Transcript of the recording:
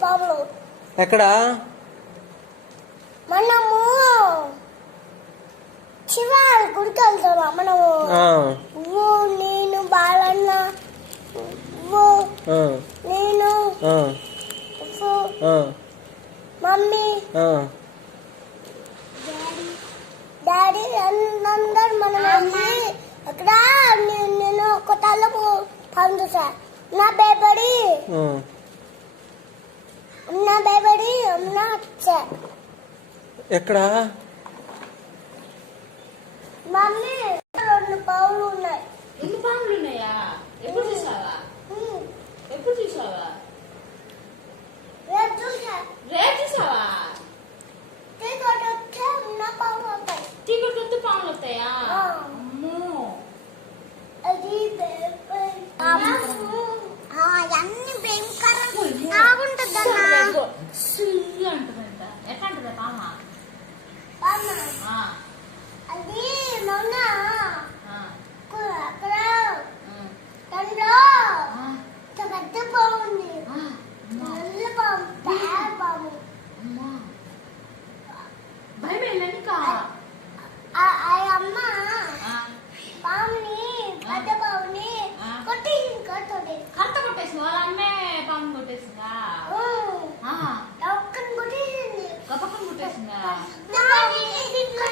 పాములు ఎక్కడ? మనము శివారి గుడికి వెళ్తున్నాం మనము నువ్వు నేను బాలన్న ఆ, నేను మమ్మీ. డాడీ అందరు మనం అక్కడ నేను నేను ఒక తలపు పండుతా నా బేబడి ఆ. నా బేబడి నా వచ్చా ఎక్కడ? రెండు పావులు ఉన్నాయి. ఎన్ని పాములు ఉన్నాయా? ఎప్పుడు చూసావా? ఎప్పుడు చూసావా? రేపు చూసా. రేపు చూసావా? టీకొట్టి వచ్చే నా పావులు వస్తాయి. టీ కొట్టు పాములు వస్తాయా. అమ్మో. అది అన్ని అది మొన్న అక్కడ దాంట్లో పెద్ద నల్ల పాము అమ్మా. పాముని పెద్ద పాముని. కొట్టి కొట్టేసింది. వాళ్ళ అమ్మే పాము కొట్టేసిందా? ఒక్కని కొట్టేసింది. గబక్కన కొట్టేసిందా? ¡Ay!